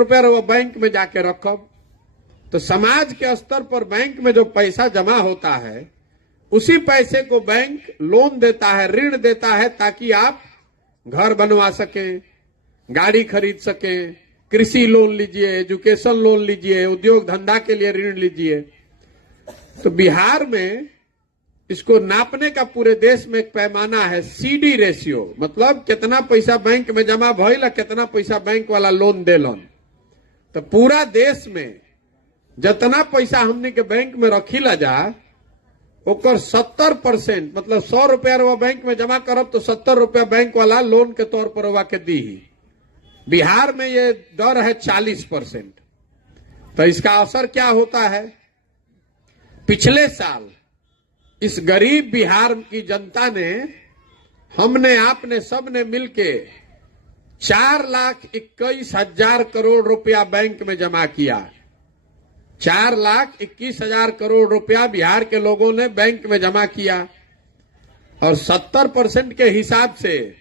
रुपया वो बैंक में जाके रखब। तो समाज के स्तर पर बैंक में जो पैसा जमा होता है उसी पैसे को बैंक लोन देता है, ऋण देता है, ताकि आप घर बनवा सकें, गाड़ी खरीद सकें, कृषि लोन लीजिए, एजुकेशन लोन लीजिए, उद्योग धंधा के लिए ऋण लीजिए। तो बिहार में इसको नापने का पूरे देश में एक पैमाना है, सीडी रेशियो, मतलब कितना पैसा बैंक में जमा भइल, कितना पैसा बैंक वाला लोन देलन। तो पूरा देश में जितना पैसा हमने के बैंक में रखीला जा ओकर 70%, मतलब 100 रुपया रवा बैंक में जमा करब तो 70 रुपया बैंक वाला लोन के तौर पर रवा के दी ही। बिहार में ये दर है 40%। तो इसका असर क्या होता है? पिछले साल इस गरीब बिहार की जनता ने, हमने आपने सबने मिलके 4,21,000 करोड़ रुपया बैंक में जमा किया। 4,21,000 करोड़ रुपया बिहार के लोगों ने बैंक में जमा किया और 70% के हिसाब से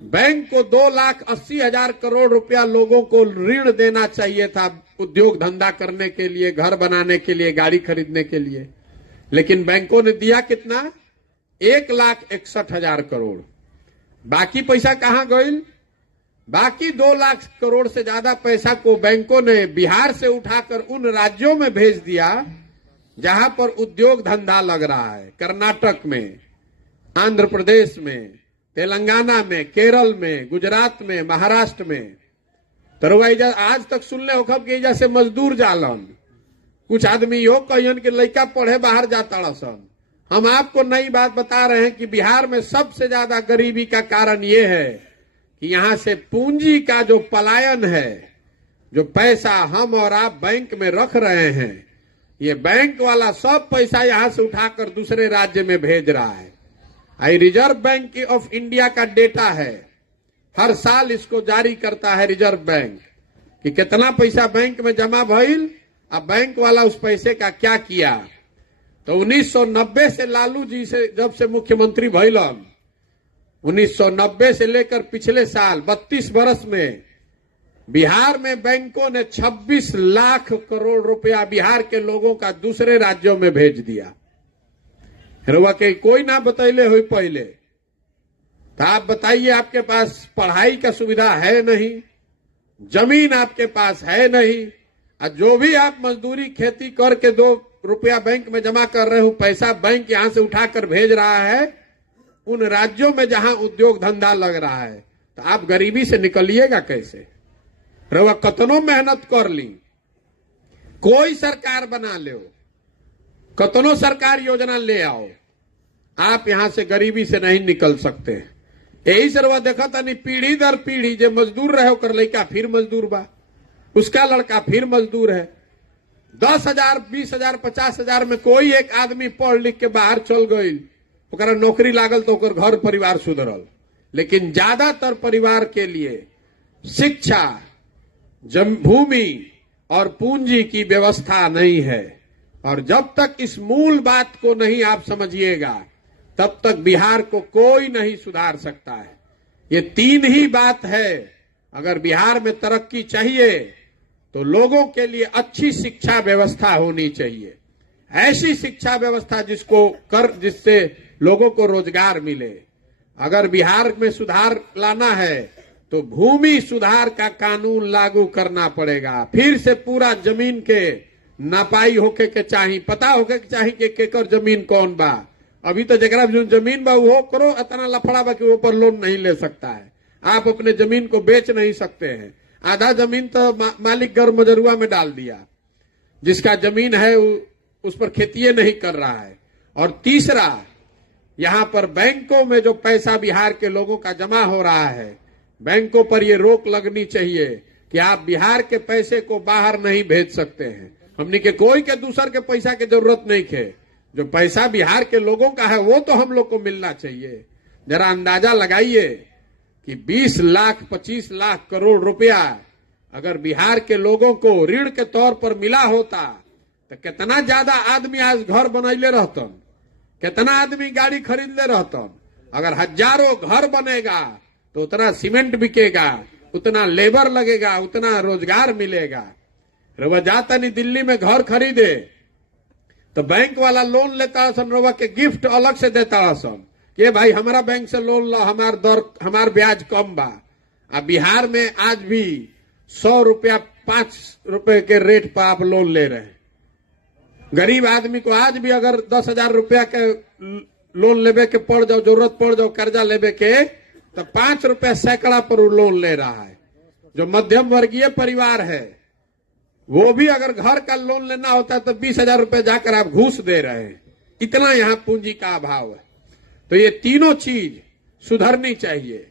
बैंक को 2,80,000 करोड़ रुपया लोगों को ऋण देना चाहिए था, उद्योग धंधा करने के लिए, घर बनाने के लिए, गाड़ी खरीदने के लिए। लेकिन बैंकों ने दिया कितना? 1,61,000 करोड़। बाकी पैसा कहां गई? बाकी 2 लाख करोड़ से ज्यादा पैसा को बैंकों ने बिहार से उठाकर उन राज्यों में भेज दिया जहां पर उद्योग धंधा लग रहा है। कर्नाटक में, आंध्र प्रदेश में, तेलंगाना में, केरल में, गुजरात में, महाराष्ट्र में। तरवाइजा आज तक सुनले होखब कि एजा से मजदूर जालन। कुछ आदमी यो कहन कि लड़का पढ़े बाहर जाता सन। हम आपको नई बात बता रहे हैं कि बिहार में सबसे ज्यादा गरीबी का कारण यह है कि यहां से पूंजी का जो पलायन है, जो पैसा हम और आप बैंक में रख रहे हैं, ये बैंक वाला सब पैसा यहां से उठाकर दूसरे राज्य में भेज रहा है। आई रिजर्व बैंक ऑफ इंडिया का डेटा है, हर साल इसको जारी करता है रिजर्व बैंक कि कितना पैसा बैंक में जमा भइल, अब बैंक वाला उस पैसे का क्या किया। तो 1990 से लालू जी से जब से मुख्यमंत्री भइलन, 1990 से लेकर पिछले साल 32 बरस में बिहार में बैंकों ने 26 लाख करोड़ रुपया बिहार के लोगों का दूसरे राज्यों में भेज दिया। हिरवा के कोई ना बतैले हुई पहले। तो आप बताइए, आपके पास पढ़ाई का सुविधा है नहीं, जमीन आपके पास है नहीं, और जो भी आप मजदूरी खेती करके 2 रुपया बैंक में जमा कर रहे हो, पैसा बैंक यहां से उठाकर भेज रहा है उन राज्यों में जहां उद्योग धंधा लग रहा है। तो आप गरीबी से निकलिएगा कैसे? रवा कतनो मेहनत कर ली, कोई सरकार बना ले, कतनो सरकार योजना ले आओ, आप यहां से गरीबी से नहीं निकल सकते। यही से रवा देखा था नहीं, पीढ़ी दर पीढ़ी जो मजदूर रहे कर लड़का फिर मजदूर बा, उसका लड़का फिर मजदूर है। 10,000, 20,000, 50,000 में कोई एक आदमी पढ़ लिख के बाहर चल गई, ओकरा नौकरी लागल तो ओकर घर परिवार सुधरल। लेकिन ज्यादातर परिवार के लिए शिक्षा, भूमि और पूंजी की व्यवस्था नहीं है। और जब तक इस मूल बात को नहीं आप समझिएगा तब तक बिहार को कोई नहीं सुधार सकता है। ये 3 ही बात है। अगर बिहार में तरक्की चाहिए तो लोगों के लिए अच्छी शिक्षा व्यवस्था होनी चाहिए, ऐसी शिक्षा व्यवस्था जिससे लोगों को रोजगार मिले। अगर बिहार में सुधार लाना है तो भूमि सुधार का कानून लागू करना पड़ेगा। फिर से पूरा जमीन के नापाई होके के चाहिए, पता होके के चाहिए कि केकर जमीन कौन बा। अभी तो जगरा जमीन बा वो करो, इतना लफड़ा बा कि ऊपर लोन नहीं ले सकता है। आप अपने जमीन को बेच नहीं सकते हैं। आधा जमीन तो मालिक घर मजरुआ में डाल दिया, जिसका जमीन है उस पर खेती नहीं कर रहा है। और तीसरा, यहां पर बैंकों में जो पैसा बिहार के लोगों का जमा हो रहा है, बैंकों पर यह रोक लगनी चाहिए कि आप बिहार के पैसे को बाहर नहीं भेज सकते हैं। हमने के कोई के दूसर के पैसा की जरूरत नहीं है। जो पैसा बिहार के लोगों का है वो तो हम लोग को मिलना चाहिए। जरा अंदाजा लगाइए कि 20 लाख 25 लाख करोड़ रुपया अगर बिहार के लोगों को ऋण के तौर पर मिला होता तो कितना ज्यादा आदमी आज घर बनैले रहतन, कितना आदमी गाड़ी खरीदले रहतन। अगर हजारों घर बनेगा तो उतना सीमेंट बिकेगा, उतना लेबर लगेगा, उतना रोजगार मिलेगा। रउआ जाता नहीं दिल्ली में घर खरीदे तो बैंक वाला लोन लेता सन, रउआ के गिफ्ट अलग से देता सन, ये भाई हमारा बैंक से लोन लो, हमार ब्याज कम बा। अब बिहार में आज भी 100 रुपया 5 रुपए के रेट पर आप लोन ले रहे हैं। गरीब आदमी को आज भी अगर 10,000 रुपया के लोन लेवे के पड़ जाओ, जरूरत पड़ जाओ कर्जा लेवे के, तो 5 रुपया सैकड़ा पर वो लोन ले रहा है। जो मध्यम वर्गीय परिवार है वो भी अगर घर का लोन लेना होता है तो 20,000 रुपया जाकर आप घूस दे रहे हैं। इतना यहाँ पूंजी का अभाव है। तो ये तीनों चीज सुधरनी चाहिए।